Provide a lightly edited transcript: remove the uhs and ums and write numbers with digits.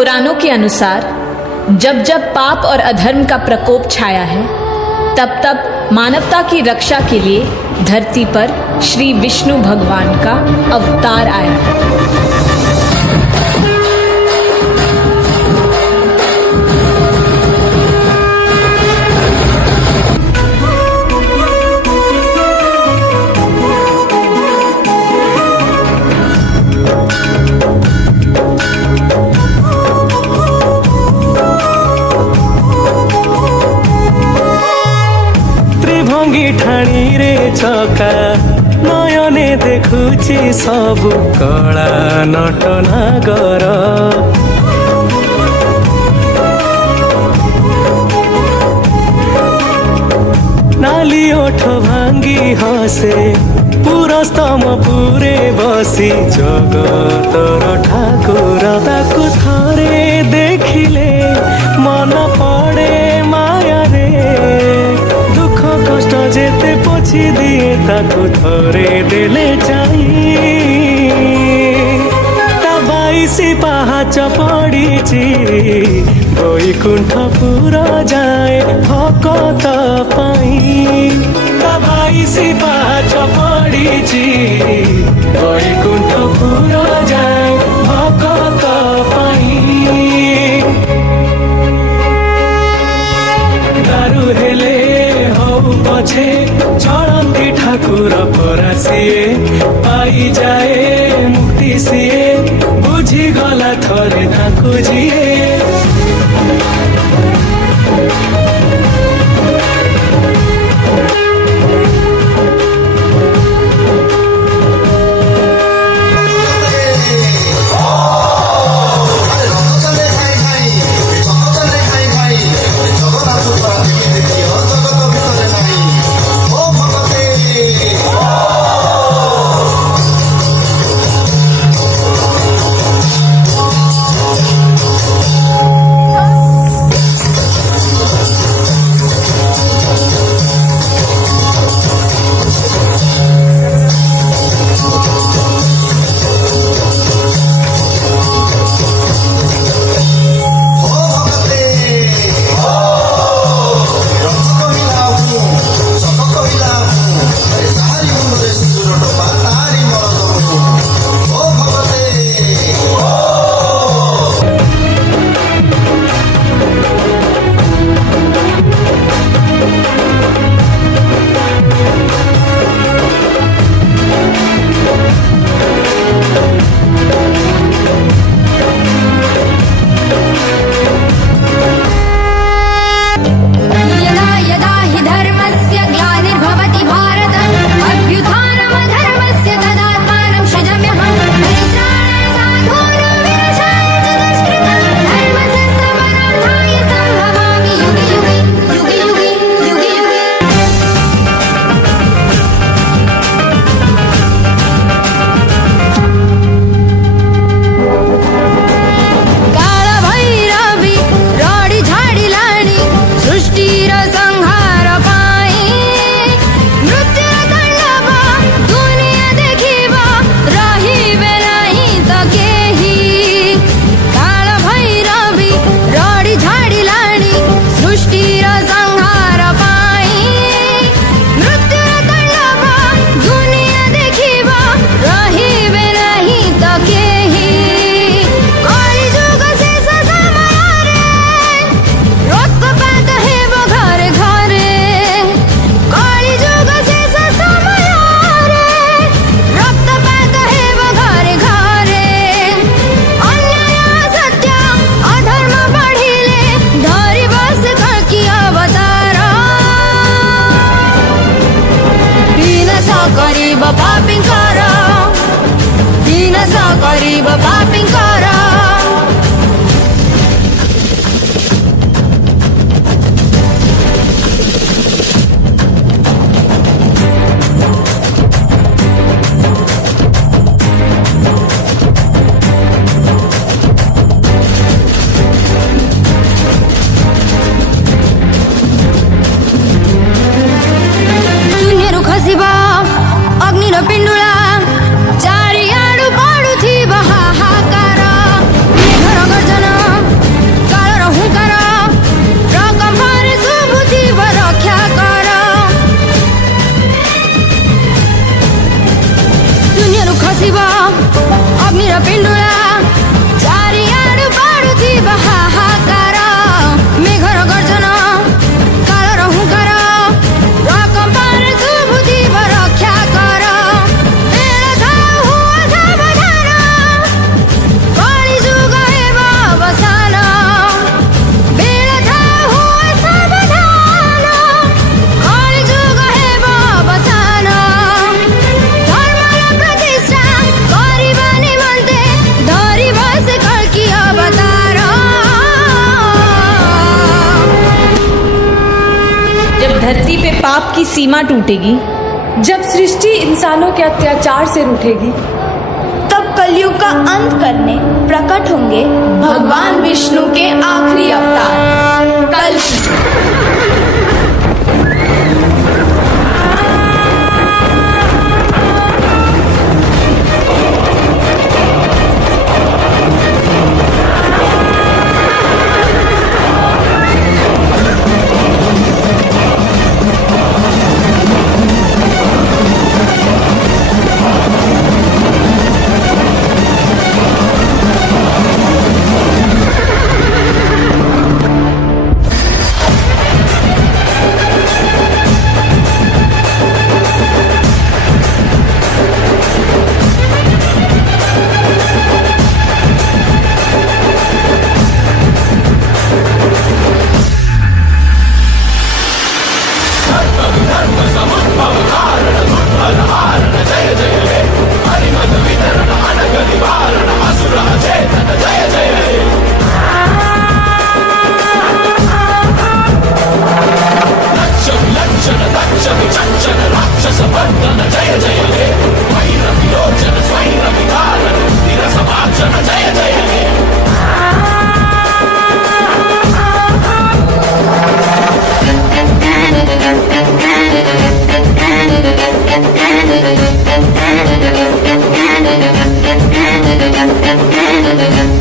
पुराणों के अनुसार जब जब पाप और अधर्म का प्रकोप छाया है, तब तब मानवता की रक्षा के लिए धरती पर श्री विष्णु भगवान का अवतार आया है। ठाणी रे चका नयने देखुची सबु कला नटनागर नाली ओठ भांगी हसे पुरस्तम पुरे बसी जगतर ठाकुर ताकु थरे देखिले मन पड़े माया रे कष्ट जेते पोछि दिए ताकु थरे देले चाही ता 22 पाहाच पड़ीची बैकुंठपुर जाए भकत पाई ता 22 पाहाच पड़ीची बैकुंठपुर जाए भकत पाई दारु हेले पछे चढ़ती ठाकुर परासिए पाई जाए मुक्ति सिए बुझी गला थरे ताकु जिए धरती पे पाप की सीमा टूटेगी, जब सृष्टि इंसानों के अत्याचार से रूठेगी, तब कलयुग का अंत करने प्रकट होंगे भगवान विष्णु के आखिरी अवतार कल्कि। Thank you.